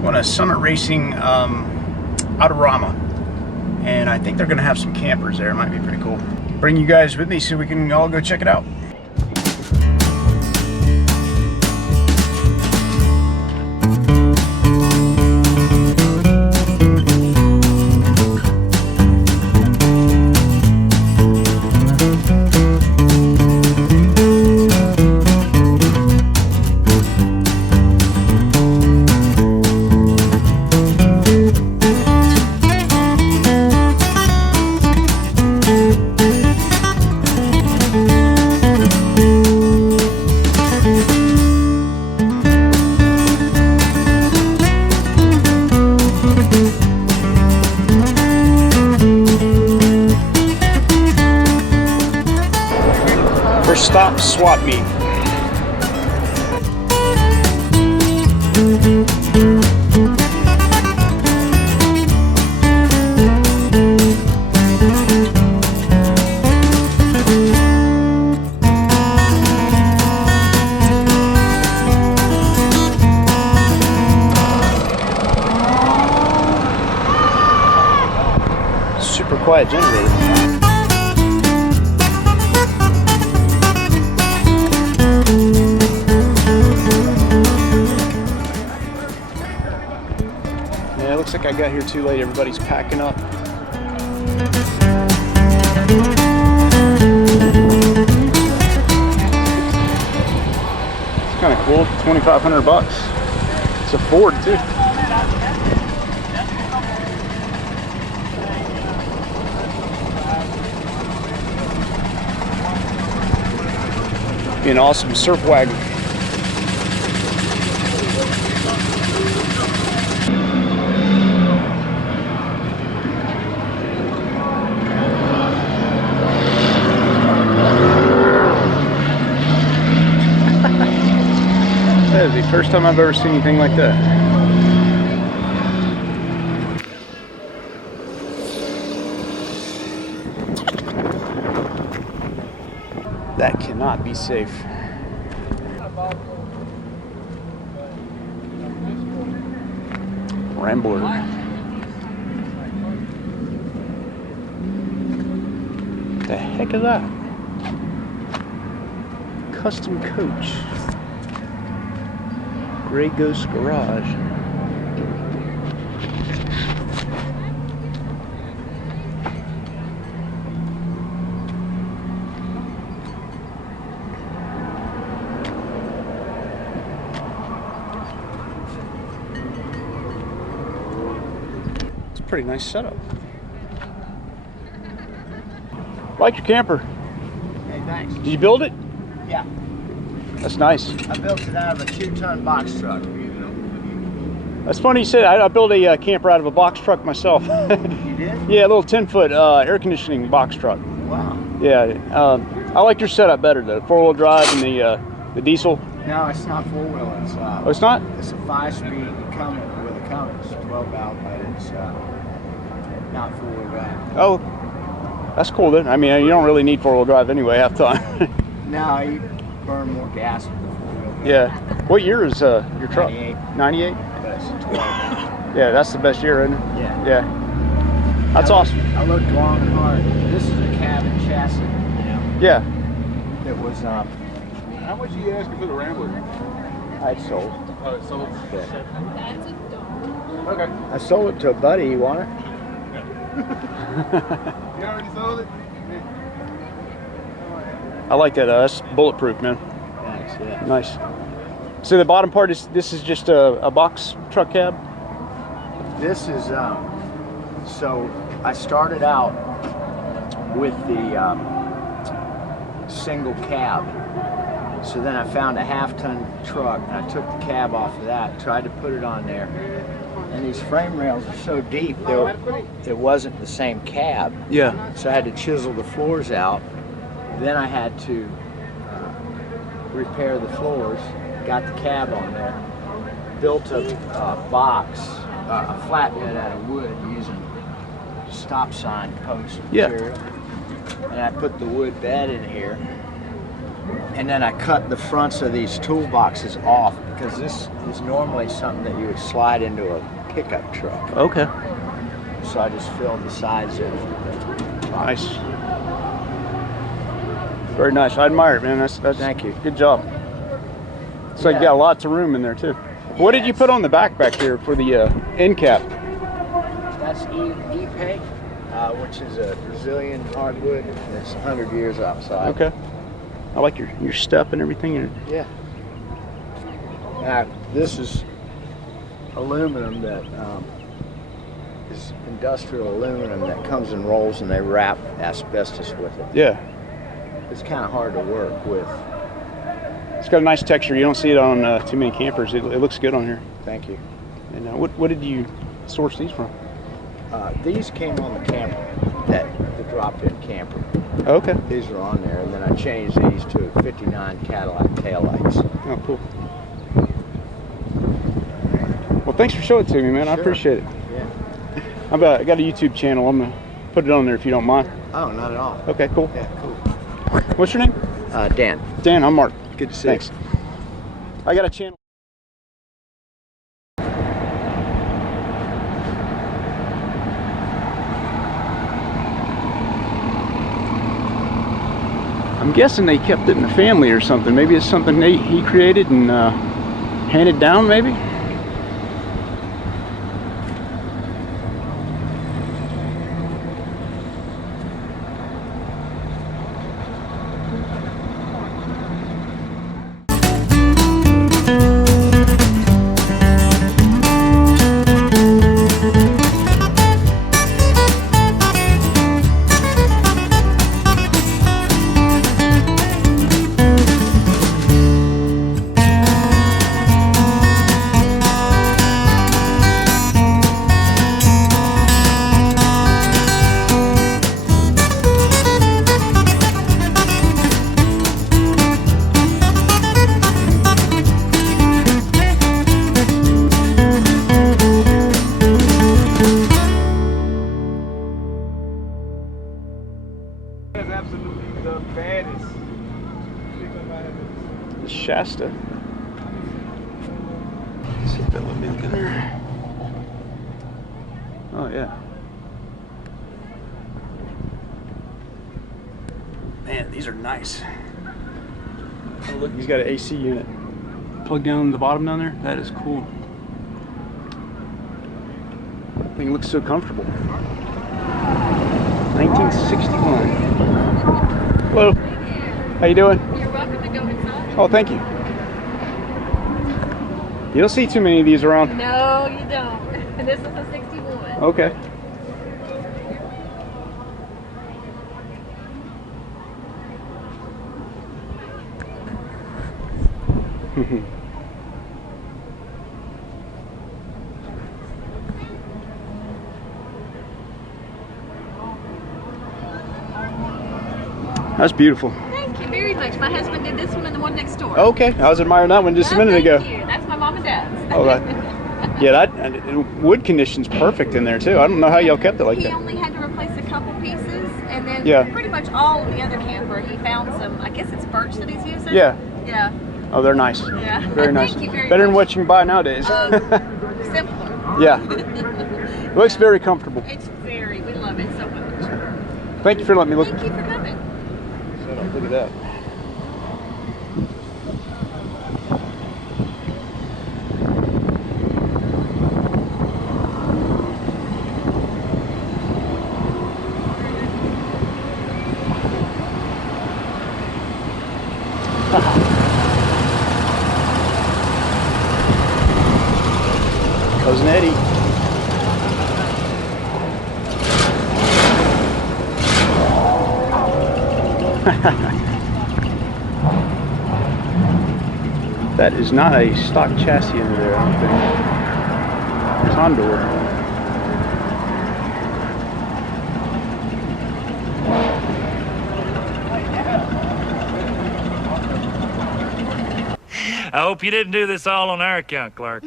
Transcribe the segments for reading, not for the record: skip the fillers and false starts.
going to Summit Racing Autorama, and I think they're going to have some campers there. It might be pretty cool. Bring you guys with me so we can all go check it out. First stop, swap meet. Super quiet generator. Yeah, it looks like I got here too late. Everybody's packing up. It's kind of cool. $2,500. It's a Ford too. Be an awesome surf wagon. That is the first time I've ever seen anything like that. That cannot be safe. Rambler. The heck is that? Custom coach. Gray Ghost Garage. It's a pretty nice setup. Like your camper. Hey, thanks. Did you build it? Yeah. That's nice. I built it out of a 2-ton box truck. That's funny you said. I built a camper out of a box truck myself. You did? Yeah, a little 10-foot air conditioning box truck. Wow. Yeah, I like your setup better though. 4-wheel drive and the diesel. No, it's not 4-wheel. It's Oh, it's not? It's a 5-speed Cummins with a Cummins 12 valve, but it's not 4-wheel drive. Oh, that's cool then. I mean, you don't really need 4-wheel drive anyway half the time. No, you burn more gas with the 4-wheel drive. Yeah. What year is your truck? 98. 98? But it's a 12. Yeah, that's the best year, isn't it? Yeah. Yeah. That's awesome. I looked long and hard. This is a cab and chassis, you know. Yeah. It was How much are you asking for the Rambler? I sold. Oh, it's sold. Yeah. Okay. I sold it to a buddy. You want it? You already sold it? I like that. That's bulletproof, man. Thanks. Yeah. Nice. So the bottom part is just a box truck cab. This is so I started out with the single cab. So then I found a half-ton truck and I took the cab off of that, tried to put it on there. And these frame rails are so deep, it wasn't the same cab. Yeah. So I had to chisel the floors out. Then I had to repair the floors, got the cab on there, built a box, a flatbed out of wood using stop sign post material. And I put the wood bed in here. And then I cut the fronts of these toolboxes off because this is normally something that you would slide into a pickup truck. Okay. So I just filled the sides in. Nice. Very nice. I admire it, man. That's Thank you. Good job. So you got lots of room in there too. What did you put on the back here for the end cap? That's E-Peg, which is a Brazilian hardwood. And it's 100 years outside. Okay. I like your step and everything. Yeah. Now, this is aluminum that is industrial aluminum that comes in rolls, and they wrap asbestos with it. Yeah. It's kind of hard to work with. It's got a nice texture. You don't see it on too many campers. It looks good on here. Thank you. And what did you source these from? These came on the camper, the drop-in camper. Okay. These are on there, and then I changed these to 59 Cadillac taillights. Oh, cool. Well, thanks for showing it to me, man. Sure. I appreciate it. Yeah. I got a YouTube channel. I'm gonna put it on there if you don't mind. Oh, not at all. Okay, cool. Yeah, cool. What's your name? Dan. Dan. I'm Mark. Good to see Thanks. I got a channel. I'm guessing they kept it in the family or something. Maybe it's something he created and handed down, maybe? That's absolutely the baddest. Shasta. Let's see if that let me look in there. Oh yeah. Man, these are nice. Oh look, he's got an AC unit plugged down in the bottom down there. That is cool. That thing looks so comfortable. 1961. Hello. How you doing? You're welcome to go inside. Oh, thank you. You don't see too many of these around. No, you don't. This is a 61. Okay. That's beautiful. Thank you very much. My husband did this one and the one next door. Okay, I was admiring that one just a minute ago. Thank you. That's my mom and dad's. Oh, yeah, that and wood condition's perfect in there too. I don't know how y'all kept it like He that. only had to replace a couple pieces, and then Yeah. pretty much all of the other camper, he found some, I guess it's birch that he's using. Yeah. Yeah. Oh, they're nice. Yeah. Very nice. Thank you very Better than much. what you can buy nowadays. Simpler. Yeah. It looks very comfortable. It's very, we love it so much. Thank you for letting me look. Thank you for coming. Look at that. Cousin Eddie. That is not a stock chassis under there, I don't think. Condor. I hope you didn't do this all on our account, Clark.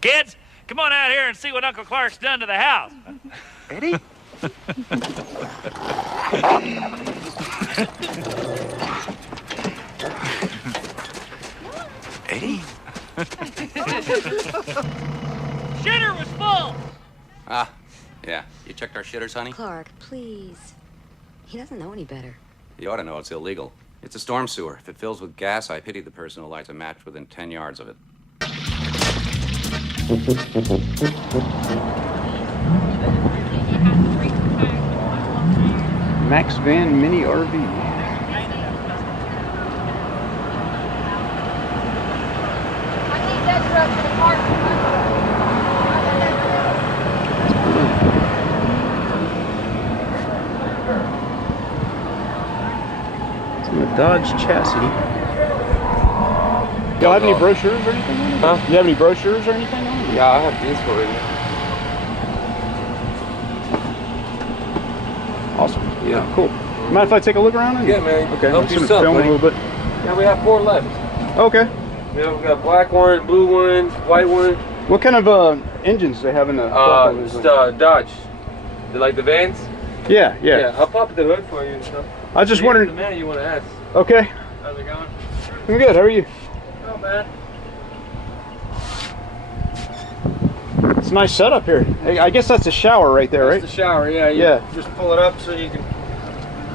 Kids, come on out here and see what Uncle Clark's done to the house. Eddie? Shitter was full! Ah, yeah. You checked our shitters, honey? Clark, please. He doesn't know any better. You ought to know it's illegal. It's a storm sewer. If it fills with gas, I pity the person who lights a match within 10 yards of it. Max Van Mini RV. It's in the Dodge chassis. Y'all have any brochures or anything on it? Huh? You have any brochures or anything on it? Yeah, I have this for you. Awesome. Yeah. Cool. Mind if I take a look around it? Yeah, man. Okay. Help I'm just gonna yourself, film buddy. a little bit. Yeah, we have 4 left. Okay. Yeah, we got black one, blue one, white one. What kind of engines do they have in the? It's Dodge. They like the vans? Yeah. Yeah, I'll pop the hood for you and stuff. I was just The wondering. man you want to ask. Okay. How's it going? I'm good. How are you? Not bad. It's a nice setup here. I guess that's a shower right there, That's right? the shower, yeah. You Yeah. just pull it up so you can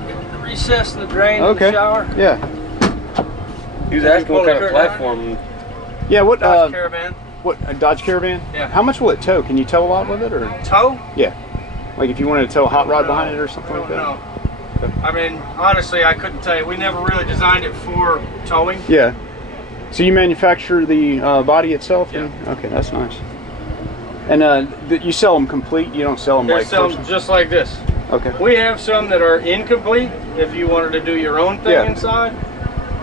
get the recess and the drain in Okay. the shower. Yeah. He was asking what kind of platform. Yeah. What? Dodge Caravan. What? A Dodge Caravan? Yeah. How much will it tow? Can you tow a lot with it, or? Tow? Yeah. Like if you wanted to tow a hot rod behind it or something I like don't that. know. I mean, honestly, I couldn't tell you. We never really designed it for towing. Yeah. So you manufacture the body itself? Yeah. Okay, that's nice. And you sell them complete? You don't sell them They like sell them portions? just like this. Okay. We have some that are incomplete. If you wanted to do your own thing Yeah. inside,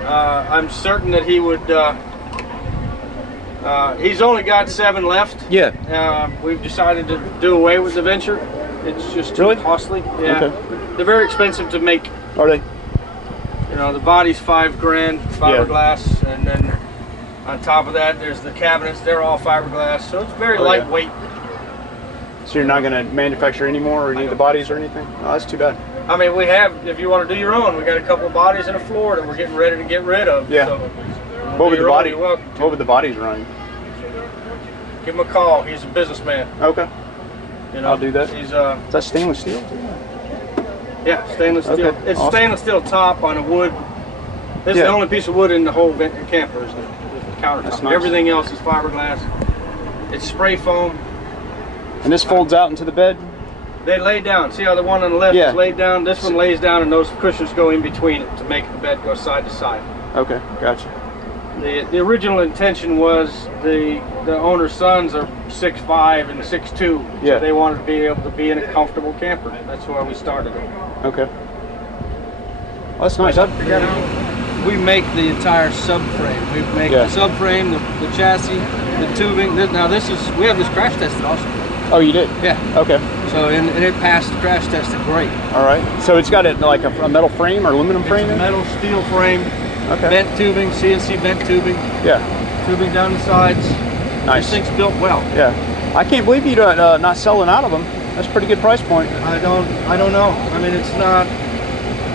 I'm certain that he would. He's only got 7 left. Yeah. We've decided to do away with the venture. It's just too Really? costly. Yeah. Okay. They're very expensive to make. Are they? You know, the body's $5,000, fiberglass, and then on top of that, there's the cabinets. They're all fiberglass, so it's very Oh, yeah. lightweight. So you're not going to manufacture any more or any of the bodies or anything? Oh, that's too bad. I mean, we have, if you want to do your own, we got a couple of bodies and a floor that we're getting ready to get rid of. Yeah. So, What would the body? You're welcome. What would the bodies run? Give him a call. He's a businessman. Okay. You know, I'll do that. He's Is that stainless steel? yeah, stainless steel. Okay, It's awesome. stainless steel top on a wood. This is Yeah. the only piece of wood in the whole camper is the countertop. That's nice. Everything else is fiberglass. It's spray foam. And this folds out into the bed? They lay down. See how the one on the left Yeah. is laid down? This one lays down and those cushions go in between it to make the bed go side to side. Okay, gotcha. The original intention was the owner's sons are 6'5" and 6'2", Yeah. so they wanted to be able to be in a comfortable camper. That's why we started it. Okay. Well, that's nice. We make the entire subframe. We make Yeah. the subframe, the chassis, the tubing. Now we have this crash tested also. Oh, you did? Yeah. Okay. So and it passed the crash tested great. All right. So it's got like a metal frame or aluminum frame It's a in it? metal steel frame, Okay. bent tubing, CNC bent tubing, Yeah. tubing down the sides. Nice. This thing's built well. Yeah. I can't believe you're not selling out of them. That's a pretty good price point. I don't know. I mean, it's not,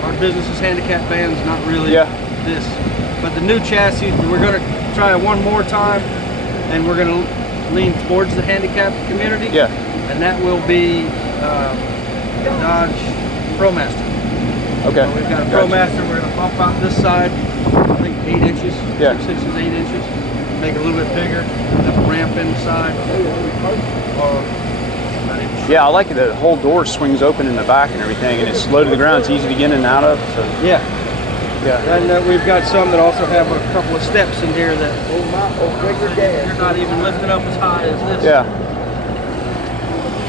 our business is handicap vans, not really Yeah. this. But the new chassis, we're going to try it one more time, and we're going to lean towards the handicap community. Yeah. And that will be a Dodge ProMaster. Okay. So we've got a Gotcha. ProMaster. We're going to bump out this side, I think 8 inches, Yeah. 6 inches, 8 inches. Make it a little bit bigger, have a ramp inside. Yeah, I like it. The whole door swings open in the back and everything, and it's low to the ground. It's easy to get in and out of. So Yeah. yeah. And we've got some that also have a couple of steps in here that you're not even lifting up as high as this. Yeah.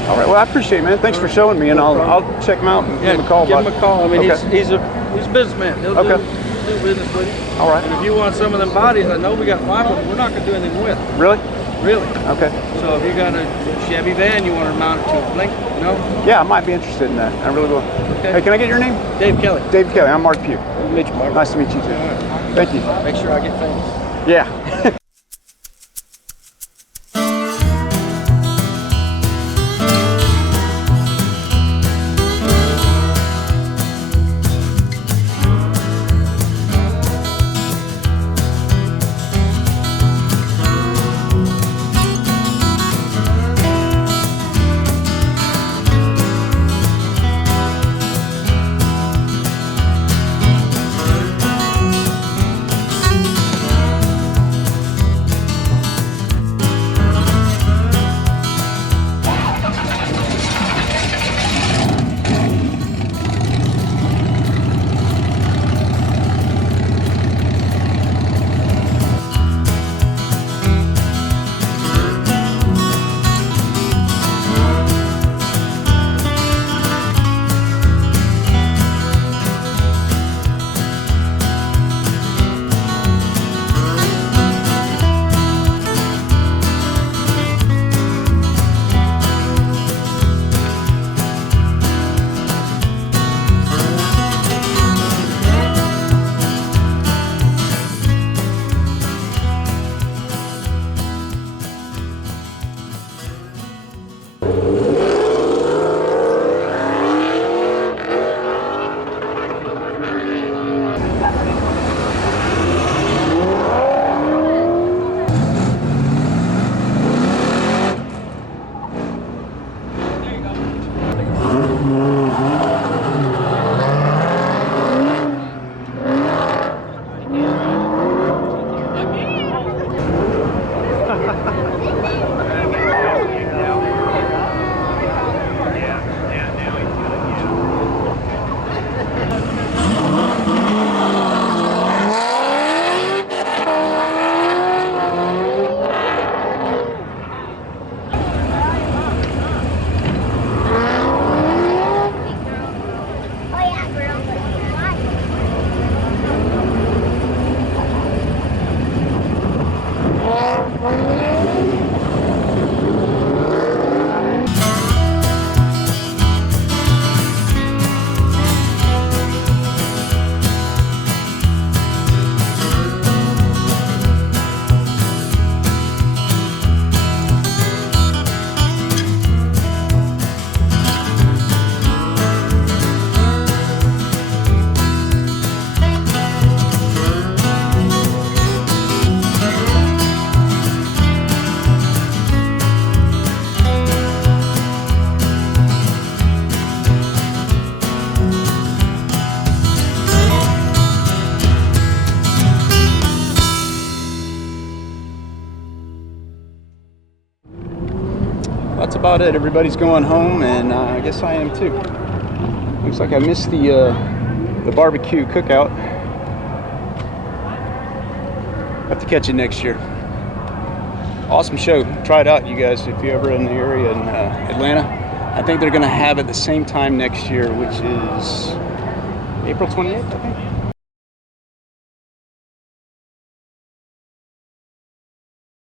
All right. Well, I appreciate it, man. Thanks for showing me, and I'll check him out and give him a call. Give him bud. a call. I mean, Okay. he's a businessman. He'll Okay. do business with you. All right. And if you want some of them bodies, I know we got 5 of them. We're not going to do anything with. Really? Really. Okay. So if you got a Chevy van, you want to mount it to a blink, no? Yeah, I might be interested in that. I really will. Okay. Hey, can I get your name? Dave Kelly. Dave Kelly. I'm Mark Pugh. Nice to meet you, Mark. Nice to meet you too. Thank you. Make sure I get famous. Yeah. that's about it. Everybody's going home, and I guess I am too. Looks like I missed the barbecue cookout. Have to catch it next year. Awesome show. Try it out, you guys, if you're ever in the area in Atlanta. I think they're going to have it the same time next year, which is April 28th, I think.